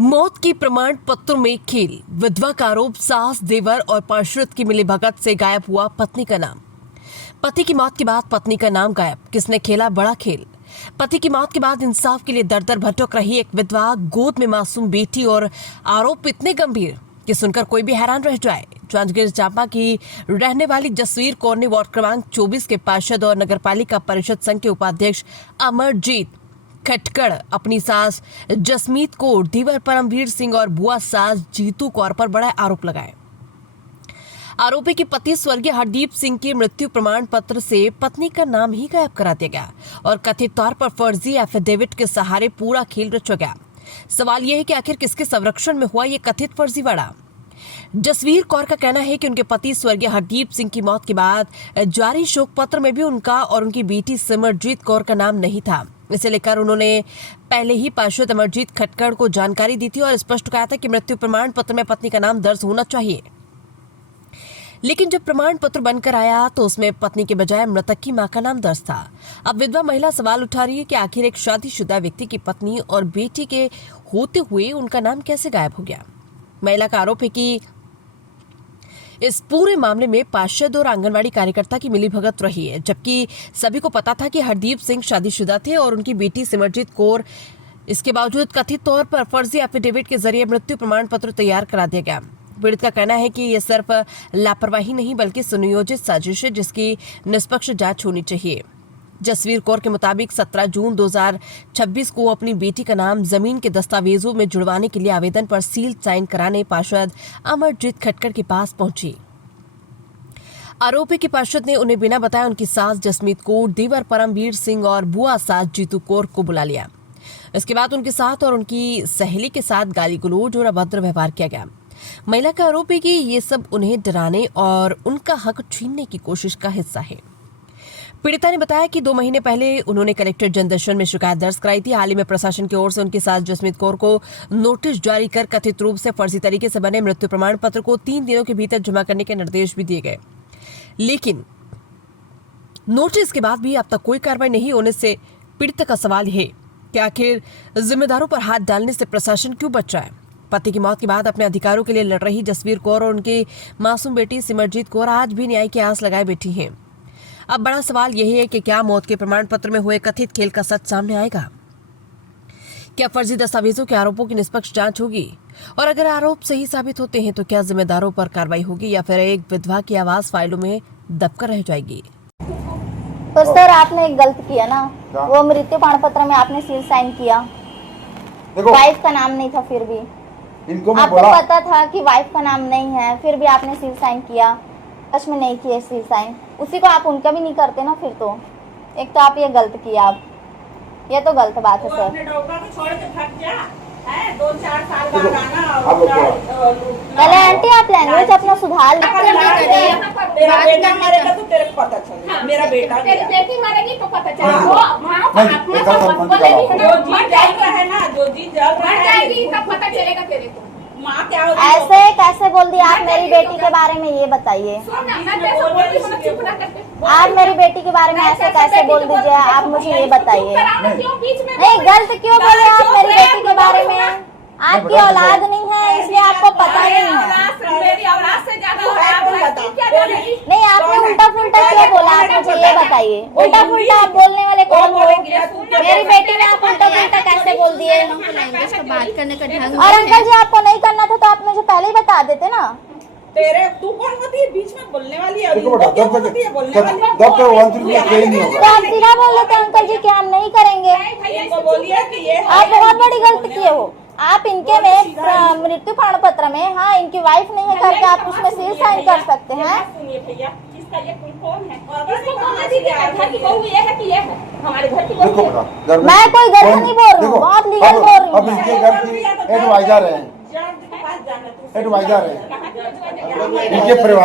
मौत के प्रमाण पत्र में खेल, विधवा का आरोप, सास, देवर और पार्षद की मिलीभगत से गायब हुआ पत्नी का नाम। पति की मौत के बाद पत्नी का नाम गायब, किसने खेला बड़ा खेल। पति की मौत के बाद इंसाफ के लिए दर दर भटक रही एक विधवा, गोद में मासूम बेटी और आरोप इतने गंभीर कि सुनकर कोई भी हैरान रह जाए। जांजगीर चांपा की रहने वाली जसवीर कौर ने वार्ड क्रमांक 24 के पार्षद और नगरपालिका परिषद संघ के उपाध्यक्ष अमरजीत खटकड़, अपनी सास जसमीत कौर, देवर परमवीर सिंह और बुआ सास जीतू कौर पर बड़ा आरोप लगाए। आरोपी के पति स्वर्गीय हरदीप सिंह के मृत्यु प्रमाण पत्र से पत्नी का नाम ही गायब करा दिया गया और कथित तौर पर फर्जी एफिडेविट के सहारे पूरा खेल रचा गया। सवाल यह है कि आखिर किसके संरक्षण में हुआ ये कथित फर्जीवाड़ा। जसवीर कौर का कहना है कि उनके पति स्वर्गीय हरदीप सिंह की मौत के बाद जारी शोक पत्र में भी उनका और उनकी बेटी सिमरजीत कौर का नाम नहीं था। इसे लेकर उन्होंने पहले ही पार्षद अमरजीत खटकड़ को जानकारी दी थी और स्पष्ट कहा था कि मृत्यु प्रमाण पत्र में पत्नी का नाम दर्ज होना चाहिए। लेकिन जब प्रमाण पत्र बनकर आया तो उसमें पत्नी के बजाय मृतक की मां का नाम दर्ज था। अब विधवा महिला सवाल उठा रही है कि आखिर एक शादीशुदा व्यक्ति की पत्नी और बेटी के होते हुए उनका नाम कैसे गायब हो गया। महिला का आरोप है कि इस पूरे मामले में पार्षद और आंगनवाड़ी कार्यकर्ता की मिलीभगत रही है, जबकि सभी को पता था कि हरदीप सिंह शादीशुदा थे और उनकी बेटी सिमरजीत कौर। इसके बावजूद कथित तौर पर फर्जी एफिडेविट के जरिए मृत्यु प्रमाण पत्र तैयार करा दिया गया। पीड़ित का कहना है कि यह सिर्फ लापरवाही नहीं बल्कि सुनियोजित साजिश है जिसकी निष्पक्ष जांच होनी चाहिए। जसवीर कौर के मुताबिक 17 जून 2026 को अपनी बेटी का नाम जमीन के दस्तावेजों में जुड़वाने के लिए आवेदन पर सील साइन कराने पार्षद अमरजीत खटकड़ के पास पहुंची। आरोपी के पार्षद ने उन्हें बिना बताए उनकी सास जसमीत कौर, देवर परमवीर सिंह और बुआ सास जीतू कौर को बुला लिया। इसके बाद उनके साथ और उनकी सहेली के साथ गाली गलौज और अभद्र व्यवहार किया गया। महिला का आरोप है कि ये सब उन्हें डराने और उनका हक छीनने की कोशिश का हिस्सा है। पीड़िता ने बताया कि 2 महीने पहले उन्होंने कलेक्टर जनदर्शन में शिकायत दर्ज कराई थी। हाल ही में प्रशासन की ओर से उनके साथ जसमीत कौर को नोटिस जारी कर कथित रूप से फर्जी तरीके से बने मृत्यु प्रमाण पत्र को 3 दिनों के भीतर जमा करने के निर्देश भी दिए गए, लेकिन नोटिस के बाद भी अब तक कोई कार्रवाई नहीं होने से पीड़िता का सवाल है कि आखिर जिम्मेदारों पर हाथ डालने से प्रशासन क्यों बच रहा है। पति की मौत के बाद अपने अधिकारों के लिए लड़ रही जसवीर कौर और उनकी मासूम बेटी सिमरजीत कौर आज भी न्याय की आस लगाए बैठी हैं। अब बड़ा सवाल यही है कि क्या मौत के प्रमाण पत्र में हुए कथित खेल का सच सामने आएगा? क्या फर्जी दस्तावेजों के आरोपों की निष्पक्ष जांच होगी? और अगर आरोप सही साबित होते हैं तो क्या जिम्मेदारों पर कार्रवाई होगी या फिर एक विधवा की आवाज फाइलों में दबकर रह जाएगी? तो सर आपने एक गलत किया ना, वो मृत्यु प्रमाण पत्र में आपने सील साइन किया, वाइफ का नाम नहीं था, फिर भी आपको पता था कि वाइफ का नाम नहीं है, फिर भी आपने सील साइन किया। सच में नहीं किया सील साइन, उसी को आप उनका भी नहीं करते ना। फिर तो एक तो आप ये गलत किया, आप ये तो गलत बात है सर। पहले आंटी आप लैंग्वेज अपना सुधार ऐसे कैसे बोल दिया आप मेरी बेटी के बारे में, ये बताइए। आप मेरी बेटी के बारे में ऐसे कैसे बोल दीजिए, आप मुझे ये बताइए। नहीं गलत क्यों बोले आप मेरी बेटी के बारे में? आपकी औलाद नहीं है इसलिए आपको पता नहीं है। नहीं आपने उल्टा फुल्टा क्यों बोला, आप मुझे ये बताइए। उल्टा फुल्टा आप बोलने वाले कौन हो? मेरी बेटी ने आप उल्टा फुल्टा कैसे बोल दिए? बात करने का ढंग। और अंकल जी आपको नहीं करना था तो आप मुझे पहले ही बता देते ना। तेरे तू कौन होती है बीच में बोलने वाली है? तो आप सीधा बोल लेते अंकल जी कि हम नहीं करेंगे। आप बहुत बड़ी गलती किए हो। आप इनके में मृत्यु प्रमाण पत्र में, हाँ इनकी वाइफ नहीं है करके आप उसमें सील साइन कर सकते हैं। मैं कोई गलत नहीं बोल रही हूँ, बहुत लीगल बोल रही हूँ। अब इनके घर की एडवाइजर है, इनके परिवार